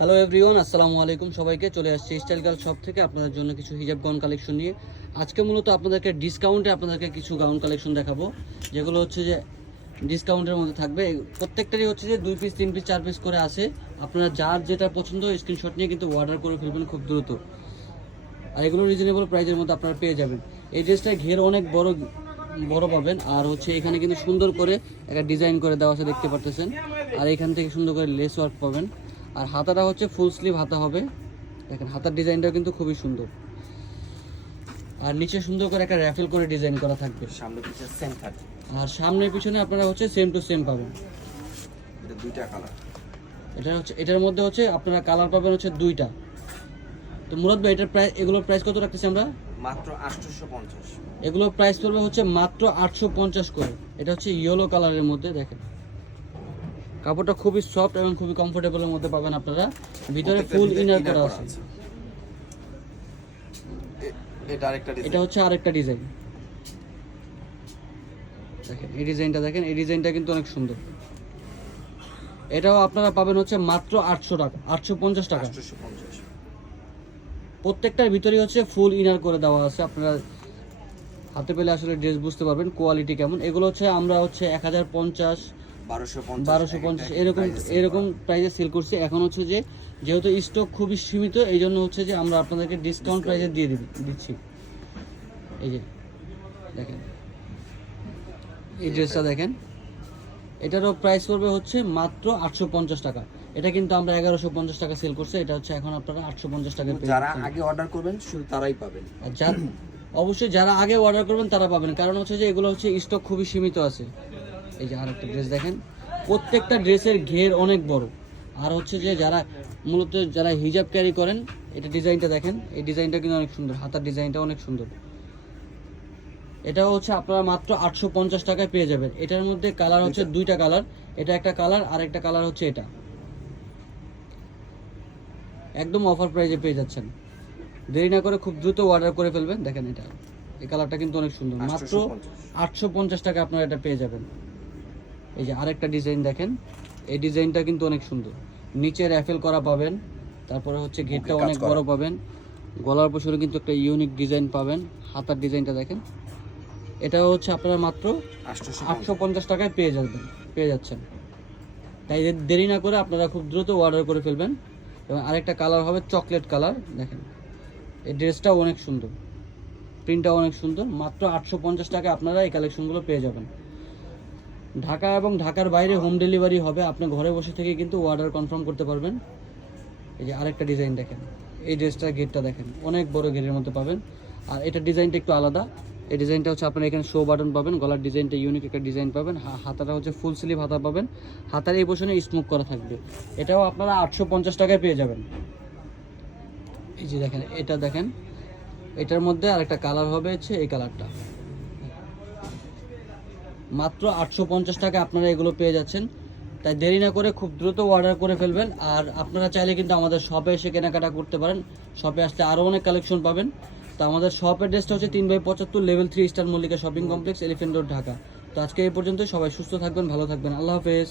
Hello everyone, আসসালামু আলাইকুম। সবাইকে চলে আসছে স্টাইল গার্ল শপ থেকে আপনাদের জন্য কিছু হিজাব গাউন কালেকশন নিয়ে। আজকে মূলত আপনাদেরকে ডিসকাউন্টে আপনাদেরকে কিছু গাউন কালেকশন দেখাবো, যেগুলো হচ্ছে যে ডিসকাউন্টের মধ্যে থাকবে। প্রত্যেকটারই হচ্ছে যে 2 পিস 3 পিস 4 পিস করে আসে। আপনারা যার যেটা পছন্দ স্ক্রিনশট নিয়ে কিন্তু অর্ডার করে ফেলবেন খুব দ্রুত। আর এগুলো রিজনেবল প্রাইসের মধ্যে আপনারা পেয়ে যাবেন। এই ড্রেসটায় ঘের অনেক বড় পাবেন। আর হচ্ছে এখানে কিন্তু সুন্দর করে একটা ডিজাইন করে দেওয়া আছে, দেখতে পারতেছেন। আর এখান থেকে সুন্দর করে লেস ওয়ার্ক পাবেন। আর হাতাটা হচ্ছে ফুল স্লিভ হাতা হবে, দেখেন হাতার ডিজাইনটা কিন্তু খুবই সুন্দর। আর নিচে সুন্দর করে একটা র্যাফেল করে ডিজাইন করা থাকবে। সামনে পিছনে সেম থাকবে। আর সামনের পিছনে আপনারা হচ্ছে সেম টু সেম পাবেন। এটা দুইটা কালার। এটার মধ্যে হচ্ছে আপনারা কালার পাবেন হচ্ছে দুইটা। তো মুরাদ ভাই, এটার প্রাইস, এগুলোর প্রাইস কত রাখতেছি আমরা? মাত্র 850। এগুলোর প্রাইস পড়বে হচ্ছে মাত্র 850 করে। এটা হচ্ছে ইয়েলো কালারের মধ্যে, দেখেন কাপড়টা খুবই সফট এবং খুবই কমফোর্টেবলের মধ্যে পাবেন আপনারা। ভিতরে ফুল ইনার করা আছে। এটা হচ্ছে আরেকটা ডিজাইন, দেখেন এই ডিজাইনটা, দেখেন এই ডিজাইনটা কিন্তু অনেক সুন্দর। এটাও আপনারা পাবেন হচ্ছে মাত্র 800 টাকা, 850 টাকা। প্রত্যেকটার ভিতরেই হচ্ছে ফুল ইনার করে দেওয়া আছে। আপনারা হাতে পেলে আসলে ড্রেস বুঝতে পারবেন কোয়ালিটি কেমন। এগুলো হচ্ছে আমরা হচ্ছে 1050, 1250 এরকম প্রাইসে সেল করছি। এখন হচ্ছে যে যেহেতু স্টক খুবই সীমিত, এই জন্য হচ্ছে যে আমরা আপনাদেরকে ডিসকাউন্ট প্রাইসে দিয়ে দিচ্ছি। এই যে দেখেন এই ড্রেসটা দেখেন, এটারও প্রাইস পড়বে হচ্ছে মাত্র 850 টাকা। এটা কিন্তু আমরা 1150 টাকা সেল করছি। এটা হচ্ছে এখন আপনারা 850 টাকা পেয়ে যারা আগে অর্ডার করবেন শুধু তারাই পাবেন। আর অবশ্যই যারা আগে অর্ডার করবেন তারা পাবেন, কারণ হচ্ছে যে এগুলো হচ্ছে স্টক খুবই সীমিত আছে। এই যে আরেকটা ড্রেস দেখেন, প্রত্যেকটা ড্রেসের ঘের অনেক বড়। আর হচ্ছে যে যারা হিজাব ক্যারি করেন, এটা ডিজাইনটা দেখেন, এই ডিজাইনটা কিন্তু অনেক সুন্দর, হাতার ডিজাইনটা অনেক সুন্দর। এটাও হচ্ছে আপনারা মাত্র 850 টাকায় পেয়ে যাবেন। এটার মধ্যে কালার হচ্ছে দুইটা কালার, এটা একটা কালার আর একটা কালার হচ্ছে এটা। একদম অফার প্রাইসে পেয়ে যাচ্ছেন। দেরি না করে খুব দ্রুত অর্ডার করে ফেলবেন। দেখেন এটা, এই কালারটা কিন্তু অনেক সুন্দর। মাত্র 850 টাকা আপনারা এটা পেয়ে যাবেন। এই যে আরেকটা ডিজাইন দেখেন, এই ডিজাইনটা কিন্তু অনেক সুন্দর। নিচে র্যাফেল করা পাবেন, তারপরে হচ্ছে ঘেরটা অনেক বড় পাবেন। গলার পশরে কিন্তু একটা ইউনিক ডিজাইন পাবেন। হাতার ডিজাইনটা দেখেন, এটাও হচ্ছে আপনারা মাত্র 850 টাকায় পেয়ে যাচ্ছেন। তাই দেরি না করে আপনারা খুব দ্রুত অর্ডার করে ফেলবেন। এবং আরেকটা কালার হবে চকলেট কালার, দেখেন এই ড্রেসটাও অনেক সুন্দর, প্রিন্টটাও অনেক সুন্দর। মাত্র 850 টাকায় আপনারা এই কালেকশনগুলো পেয়ে যাবেন। ঢাকা এবং ঢাকার বাইরে হোম ডেলিভারি হবে। আপনি ঘরে বসে থেকে কিন্তু অর্ডার কনফার্ম করতে পারবেন। এই যে আরেকটা ডিজাইন দেখেন, এই ড্রেসটার ঘেরটা দেখেন, অনেক বড় ঘেরের মধ্যে পাবেন। আর এটা ডিজাইনটা একটু আলাদা। এই ডিজাইনটা হচ্ছে আপনারা এখানে শো বাটন পাবেন, গলার ডিজাইনটা ইউনিক একটা ডিজাইন পাবেন। হাতাটা হচ্ছে ফুল স্লিভ হাতা পাবেন, হাতার এই পোর্শনে স্মোক করা থাকবে। এটাও আপনারা 850 টাকায় পেয়ে যাবেন। এই যে দেখেন, এটা দেখেন, এটার মধ্যে আরেকটা কালার হবে হচ্ছে এই কালারটা। মাত্র 850 টাকা আপনারা এগুলো পেয়ে যাচ্ছেন। তাই দেরি না করে খুব দ্রুত অর্ডার করে ফেলবেন। আর আপনারা চাইলে কিন্তু আমাদের শপে এসে কেনাকাটা করতে পারেন। শপে আসলে আরও অনেক কালেকশন পাবেন। তো আমাদের শপ অ্যাড্রেসটা হচ্ছে 3/75 level 3 star Mallika shopping complex, elephant road, Dhaka. তো আজকে এই পর্যন্ত। সবাই সুস্থ থাকবেন, ভালো থাকবেন, আল্লাহ হাফেজ।